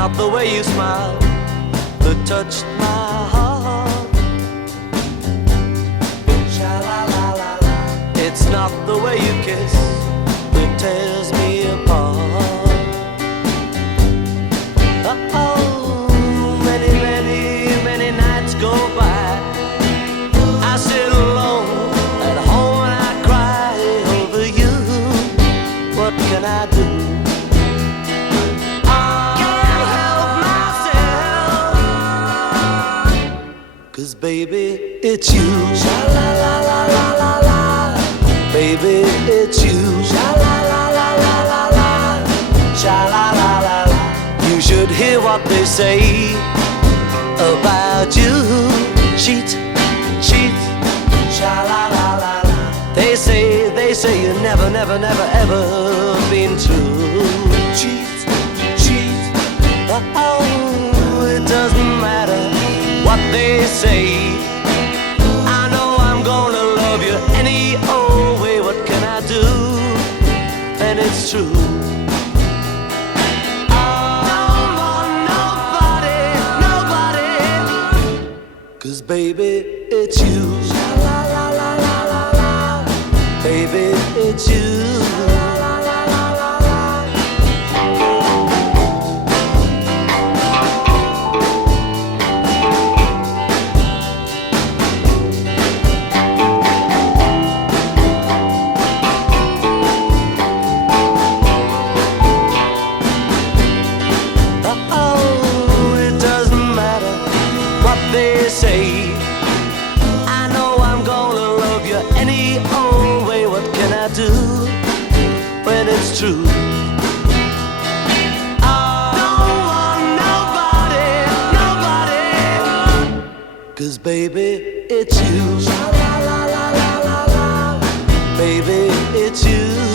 not the way you smile that touched my heart. Sha-la-la-la-la. It's not the way you kiss that tears me apart. Oh, many, many, many nights go by. I sit alone at home and I cry over you. What can I do? Cause baby, it's you. Sha-la-la-la-la-la-la. Baby, it's you. Sha-la-la-la-la-la-la. Sha-la-la-la-la. You should hear what they say about you. Cheat, cheat. Sha-la-la-la-la. They say you never, never, never, ever been true. Cheat, cheat. Oh, it doesn't matter what they say. I know I'm gonna love you any old way. What can I do? And it's true. Don't want nobody, nobody. Cause baby, it's you. Sha-la-la-la-la-la-la. Baby, it's you. They say I know I'm gonna love you any old way. What can I do when it's true? Don't want nobody, nobody. Cause baby, it's you. Sha-la-la-la-la-la-la. Baby, it's you.